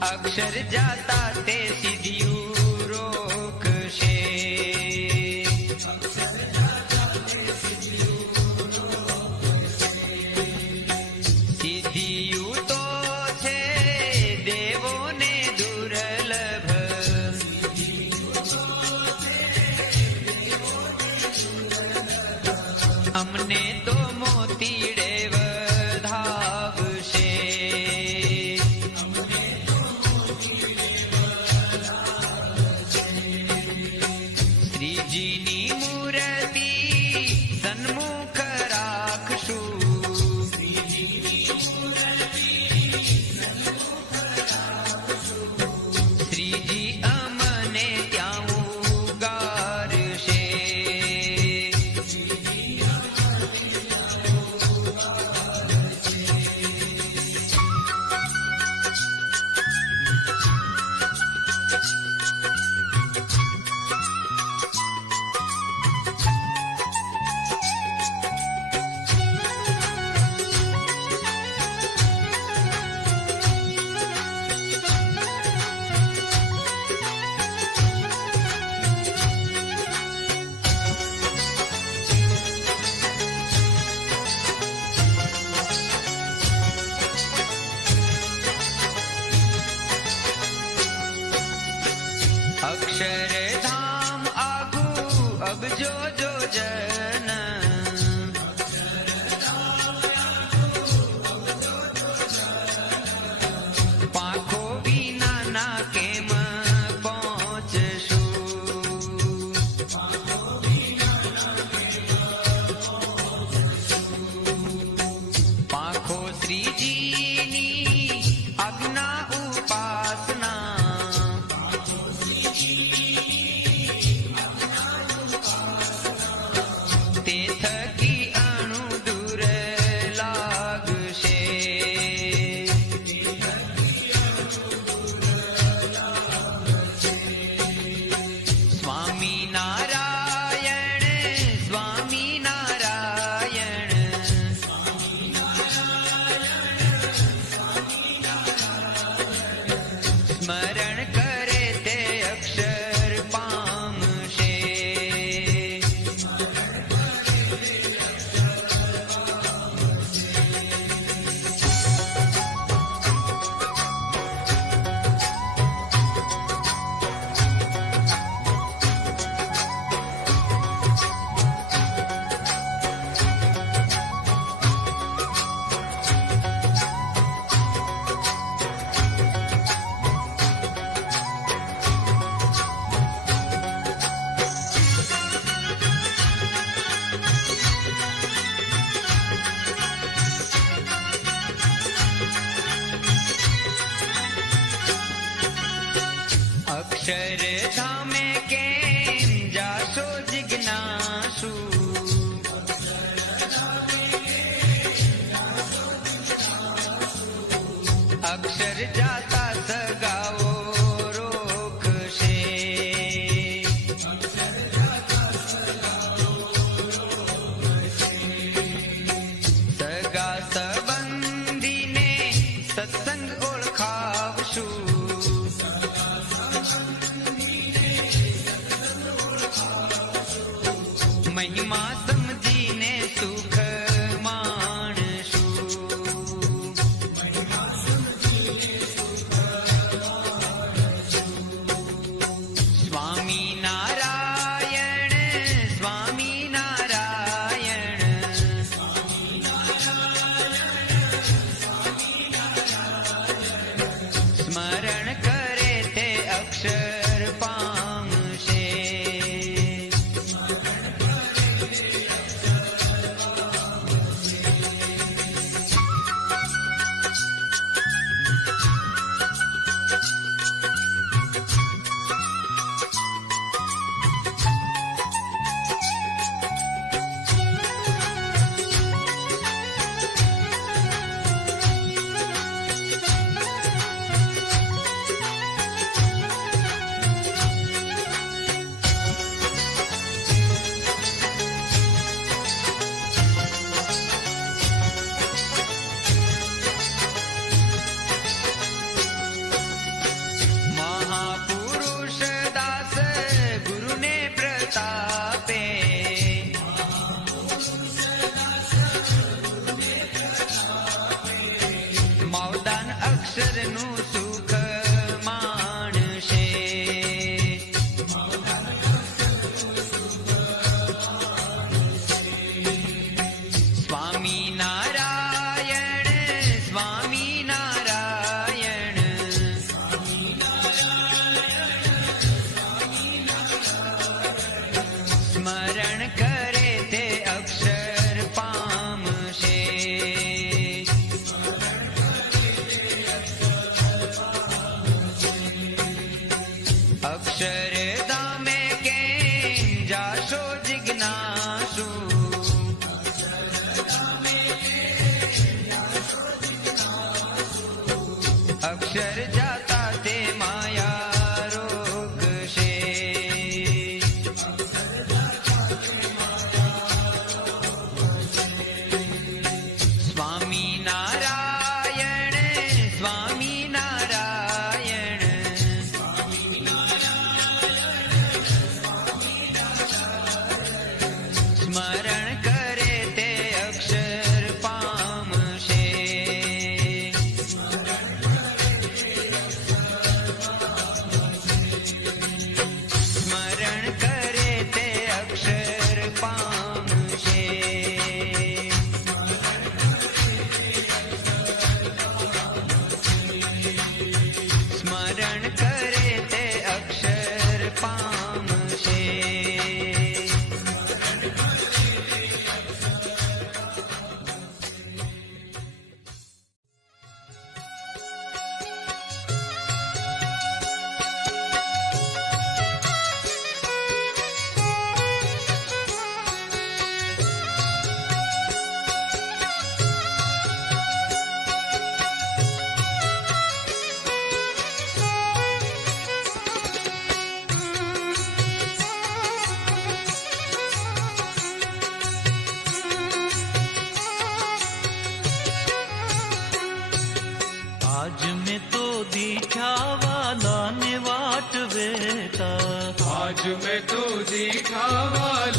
અક્ષર જાતા તે સીધ્યું जो जो जन अक्षर जातात गाव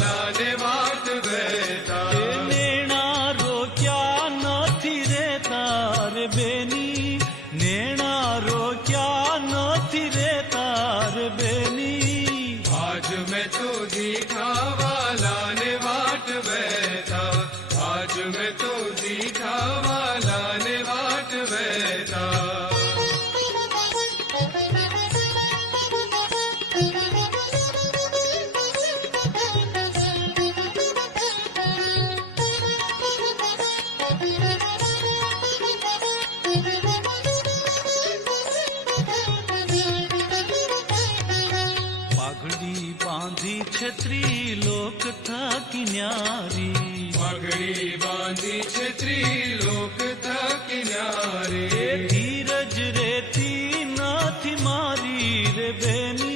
लाने वाला बांधी छत्री लोक था किनारी पगड़ी बांधी छत्री लोक था किनारे धीरज रेती नाथ मारी रे बेनी।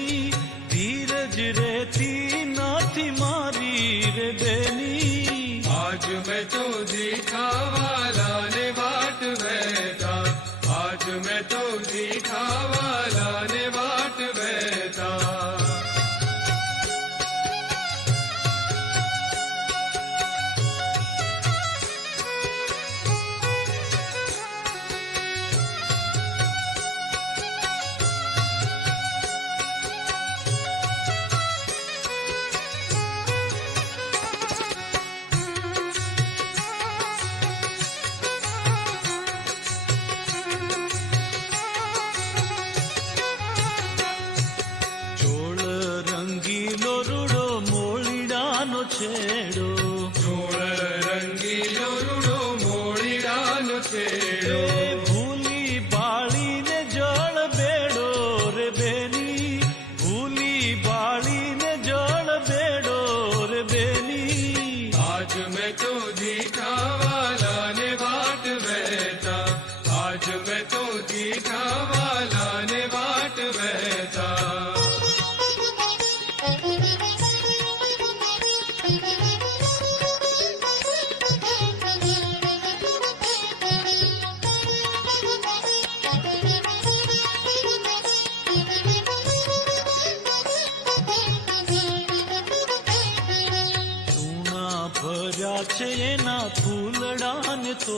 તો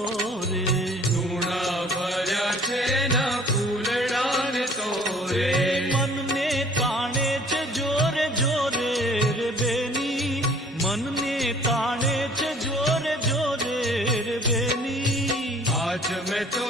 રે ધૂણા ભર્યા છે ના ફૂલડાન તો રે મનને તાણે છે જોરે જોરે રે બેની. મનને તાણે છે જોરે જોરે રે બેની. આજ મેં તો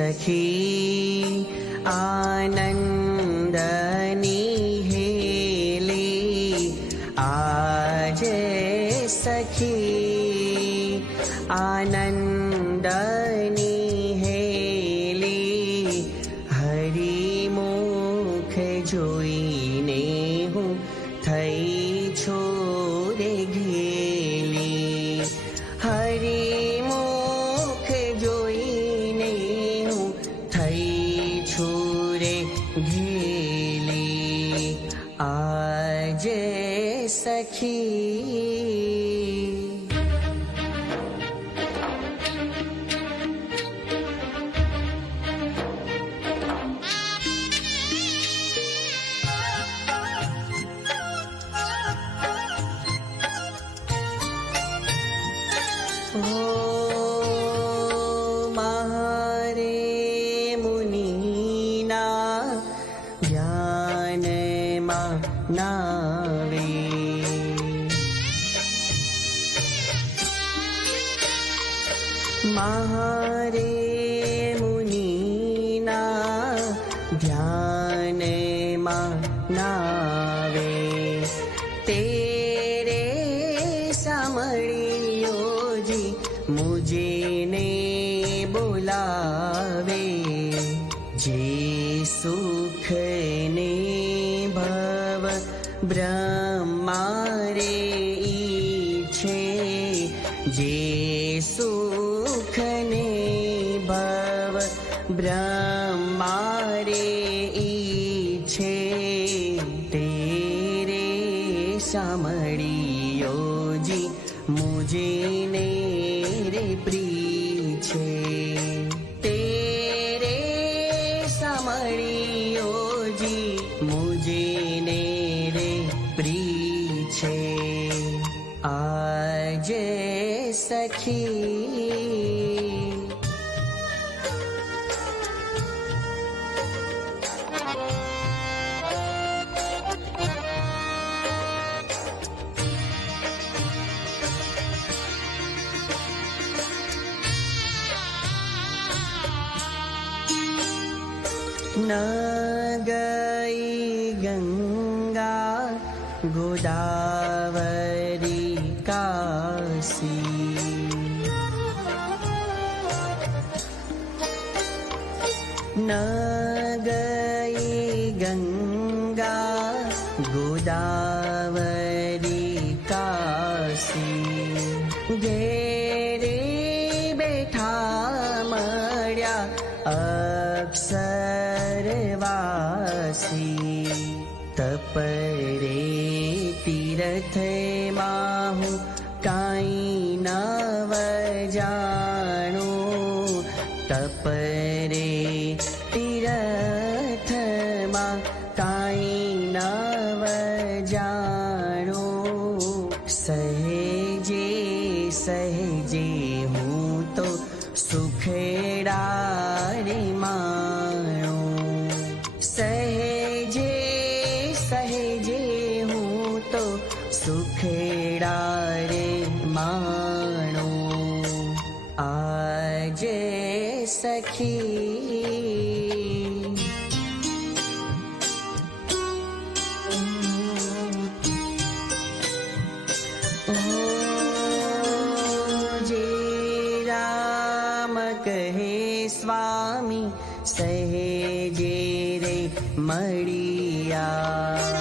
सखी आ Alexi. महारे શામળિયોજી મુજે ને રે પ્રી છે न गई गङ्गा गोदावरी काशी न तपरे કહે સ્વામી સહેજે રે મળિયા.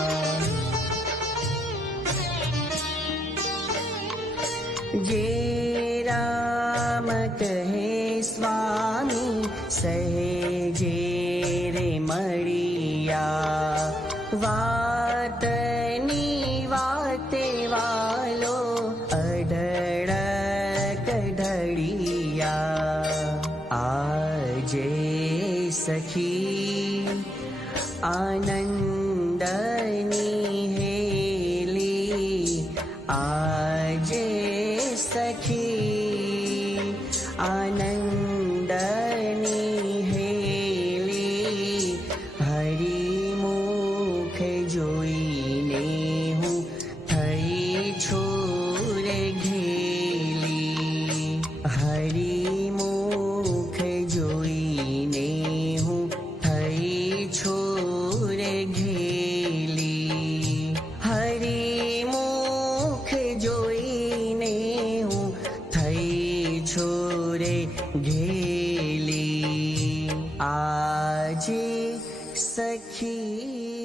I key